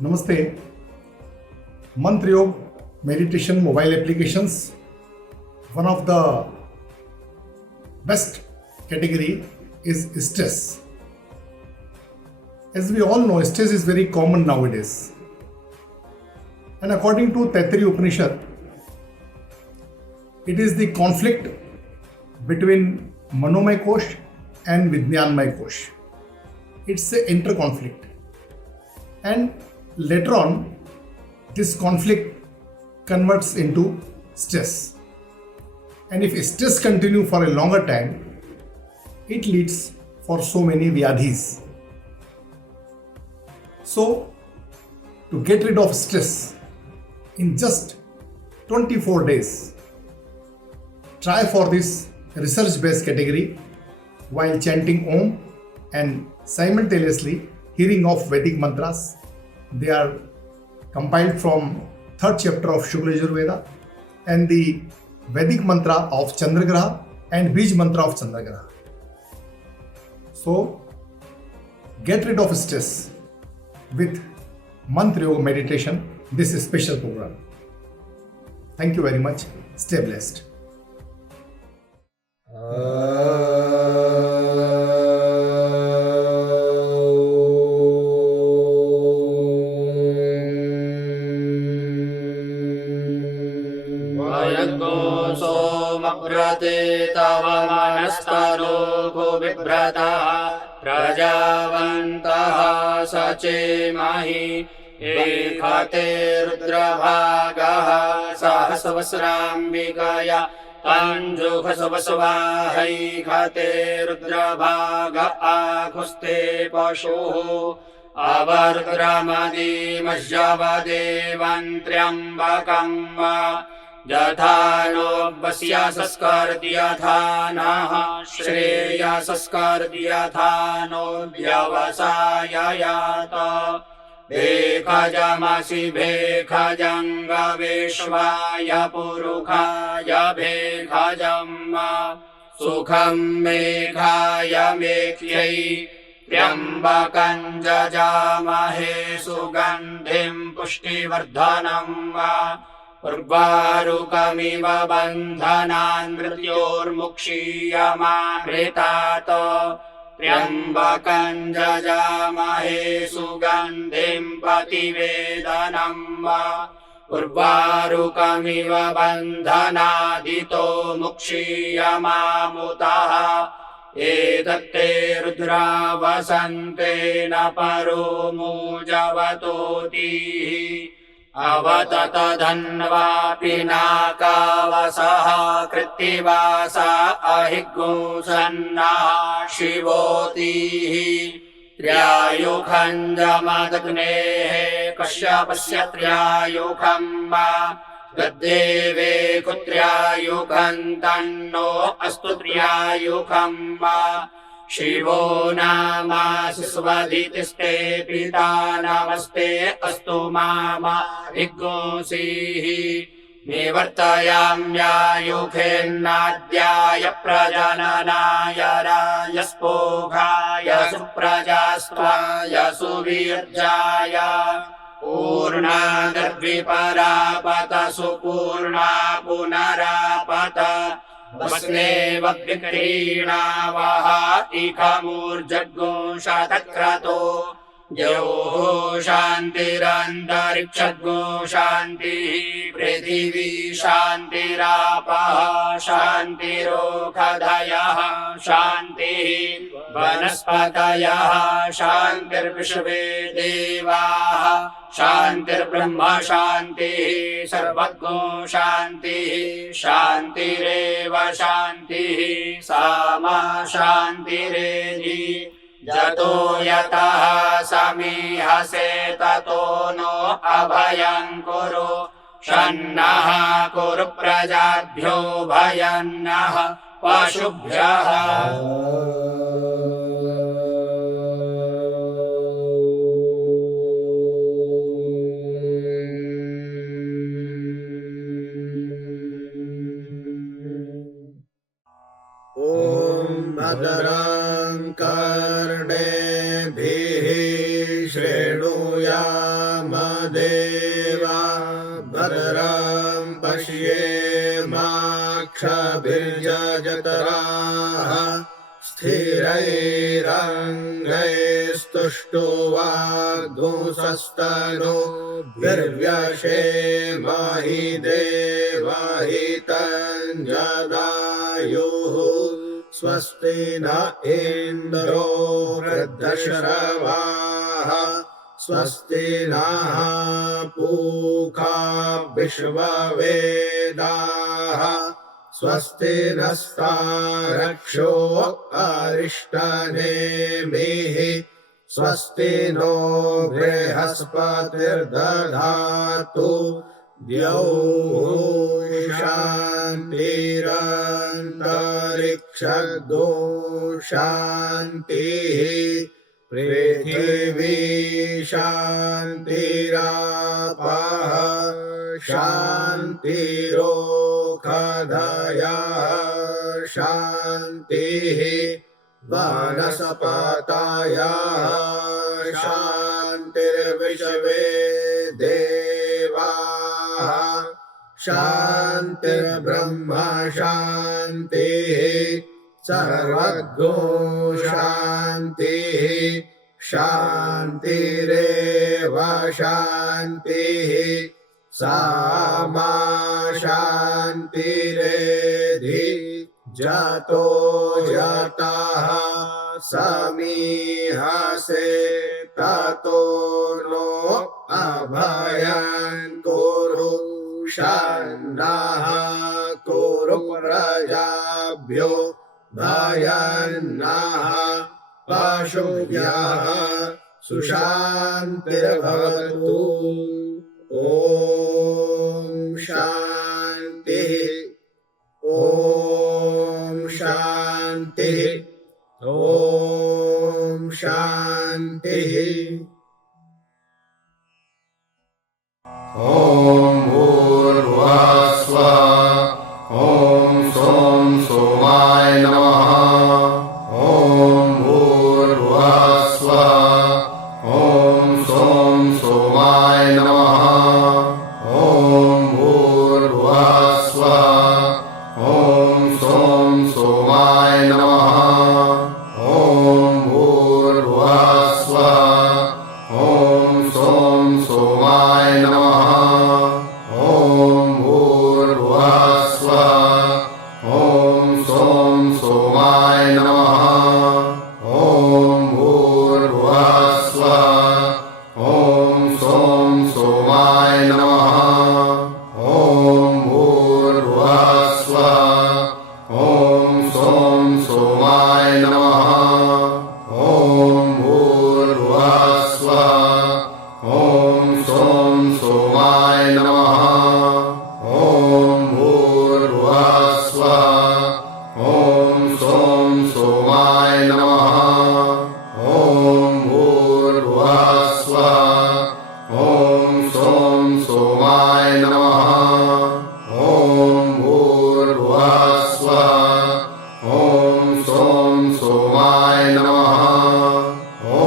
Namaste. Mantra Yoga meditation mobile applications. One of the best category is stress. As we all know, stress is very common nowadays. And according to Taittiriya Upanishad, it is the conflict between Manomay Kosh and Vijnanmay Kosh. It's an inter-conflict. And later on, this conflict converts into stress. And if stress continue for a longer time, it leads for so many vyadhis. So, to get rid of stress in just 24 days, try for this research-based category while chanting Om and simultaneously hearing of Vedic mantras. They are compiled from 3rd chapter of Shukla Yajurveda and the Vedic mantra of Chandragraha and Bij mantra of Chandragraha. So, get rid of stress with Mantra Yoga meditation, this is special program. Thank you very much. Stay blessed. तव मनस्तनो भुविभ्रतः प्रजावन्तः सचेमहि एकते रुद्रभागः सहस्रवस्राम्बिकया तञ्जुषवस्वाहैखते रुद्रभाग आघुस्ते पशुः अवरुद्रमदीमज्जवदेवन्त्र्यम्बकं यथा नोऽवस्य संस्कर्द्यथा नः श्रेयसंस्कर्द्यथा नो व्यवसाययात भेखजमसि भेखजङ्गवेश्वाय पुरुखाय भेखजम् सुखं मेघाय मेख्यै त्र्यम्बकं जजामहे सुगन्धिं पुष्टिवर्धनम् उर्वारुकमिव बन्धनान् मृत्योर्मुक्षीयमामृतात् त्र्यम्बकं जजामहे सुगन्धिं प्रतिवेदनम् उर्वारुकमिव बन्धनादितो मुक्षीयमामुतः एतत्ते रुद्रा वसन्तेन परो मूजवतोतिः अवतत धन्वा पिनाकावसः कृत्तिवासा अहिगुंसन्नः शिवोतिः त्र्यायुखं जमदग्नेः कश्यपस्य त्र्यायुखम् तद्देवे कुत्र्यायुखं तन्नो अस्तु त्र्यायुखम् शिवो नामासि स्वधितिस्ते पिता नमस्ते अस्तु मामा विघ्नोषीः निवर्तयाम्यायुखेन्नाद्याय प्रजननाय राजस्पोघाय सुप्रजास्त्वाय सुवीर्याय पूर्णादर्द्विपरापत सुपूर्णा पुनरापत वस्नेव विक्रीणावः इखमूर्जग्गो शतक्रतो योः शान्तिरन्तरिक्षग्गो शान्तिः पृथिवी शान्तिरापः शान्तिरोषधयः शान्तिः वनस्पतयः शान्तिर्विश्वे देवाः शान्तिर्ब्रह्म शान्तिः सर्वज्ञो शान्तिः शान्तिरेव शान्तिः सामा शान्तिरेधि जतो यतः समीहसे ततो नो अभयं कुरु शन्नः कुरु प्रजाभ्यो भयन्नः पशुभ्यः भद्रं कर्णेभिः श्रेणिभिः वृणुयामदेवा भद्रं पश्येमाक्षभिर्यजत्राः स्थिरैरङ्गैस्तुष्टुवागुंसस्तनोभिर्व्यशेमहि देवहितञ्जदायुः स्वस्ति न इन्द्रो वृद्धश्रवाः स्वस्ति नः पूषा विश्ववेदाः स्वस्ति नस्तारक्षो अरिष्टनेमिः स्वस्ति नो बृहस्पतिर्दधातु द्यौः शान्तिरन्तरिक्षगो शान्तिः पृथिवी शान्तिरापः शान्तिरोषधयः शान्तिः वनस्पतयः शान्तिर्विश्वे देवाः शान्तिर्ब्रह्म शान्तिः सर्वज्ञो शान्तिः शान्तिरेव शान्तिः सामा शान्तिरेधि जातो जातः समीहसे ततो नो अभयं कुरु शन्नः कुरु प्रजाभ्यो भयन्नः पशुभ्यः सुशान्तिर्भवतु ॐ शान्तिः ॐ शान्तिः ॐ शान्तिः ॐ भूर्भुवस्सुवः ॐ सों सोमाय नमः ॐ भूर्भुवस्सुवः ॐ सों सोमाय नमः ॐ भूर्भुवस्सुवः ॐ सों सोमाय नमः ॐ भूर्भुवस्सुवः ॐ सों सोमाय नमः ॐ भूर्भुवस्सुवः ॐ सों सोमाय नमः ॐ भूर्भुवस्सुवः ॐ सों सोमाय नमः ॐ भूर्भुवस्सुवः ॐ सों सोमाय नमः ॐ भूर्भुवस्सुवः ॐ सों सोमाय नमः ॐ भूर्भुवस्सुवः ॐ सों सोमाय नमः ॐ भूर्भुवस्सुवः ॐ सों सोमाय नमः ॐ भूर्भुवस्सुवः ॐ सों सोमाय नमः ॐ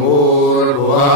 भूर्भुवस्सुवः